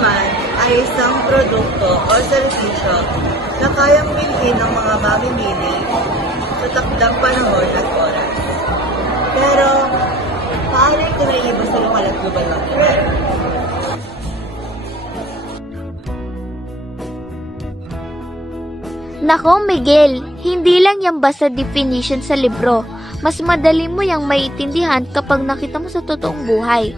naman ay isang produkto o serbisyo na kayang bilhin ng mga mamimili sa takdang panahon at oras. Pero, paano ito naiibos sa lokal at global na trend? Nako Miguel, hindi lang yan basta definition sa libro. Mas madali mo yang maiintindihan kapag nakita mo sa totoong buhay.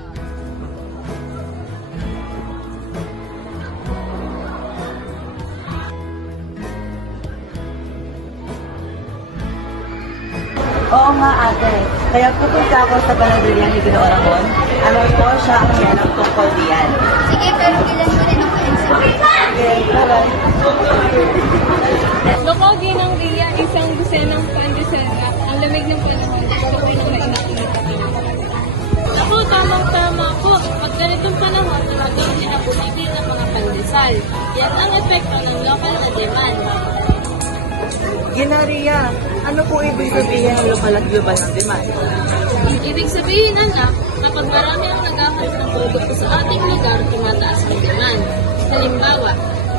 Oo nga ate, kaya pupunta ako sa panaderia ni Ginoong Ramon. Alam ko siya ang yan ang tungkol diyan. Sige, pero kailan mo rin ako Okay, bye-bye. Lokogi ng Ria, isang dosenang pandesera. Ang lamig ng panahon, gusto ko nang nainakita ko. Ako, tamang-tama ko. Pag ganitong panahon, talagang pinabulibin ng mga pandesal. Yan ang epekto ng local na demand. Ginaria, ano po ibig sabihin ng lokal at global ng demand? Ibig sabihin, anak, kapag marami ang naghahanap ng produkto sa ating lugar, tumataas ang demand. Halimbawa,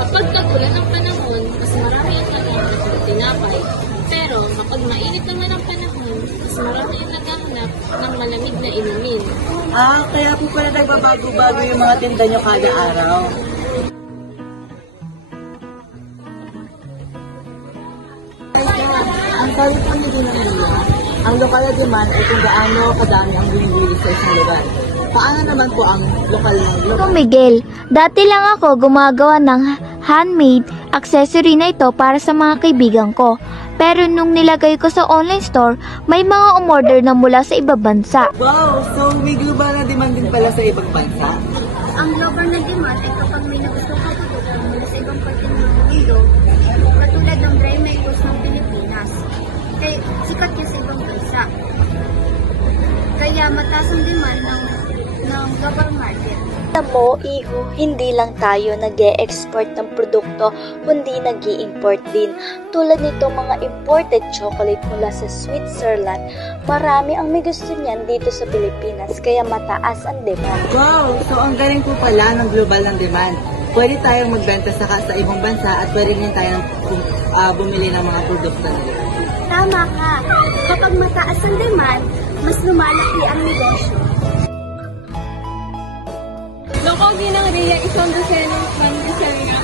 kapag kagulan ng panahon, mas marami ang naghahanap ng tinapay. Pero kapag mainit naman ang panahon, mas marami ang naghahanap ng malamig na inumin. Kaya po pala nagbabago-bago yung mga tinda nyo kada araw. Ang kalit ang Ginaria, ang lokal na demand ay kung gaano kadami ang bumibili sa isang lugar. Paano naman po ang lokal na Ako global? Miguel, dati lang ako gumagawa ng handmade accessory na ito para sa mga kaibigan ko. Pero nung nilagay ko sa online store, may mga umorder na mula sa ibang bansa. Wow! So may global na demand din pala sa ibang bansa? Ang global na demand ay kapag may nagustuhan ka produkto mula sa ibang parte ng mundo, katulad ng dry mangoes ng Pilipinas. Kaya sikat yun sa ibang bansa. Kaya mataas ang demand ng global market. Alam mo, Iho, hindi lang tayo nag-e-export ng produkto, kundi nag-i-import din. Tulad nito mga imported chocolate mula sa Switzerland. Marami ang may gusto niyan dito sa Pilipinas, kaya mataas ang demand. Wow! So ang galing po pala ng global ng demand. Pwede tayong magbenta sa ibang bansa at pwede rin tayong bumili ng mga produkto nila. Tama ka. Kapag mataas ang demand, mas lumalaki ang negosyo. Lokogi ng Ria, isang dosenang pandesera.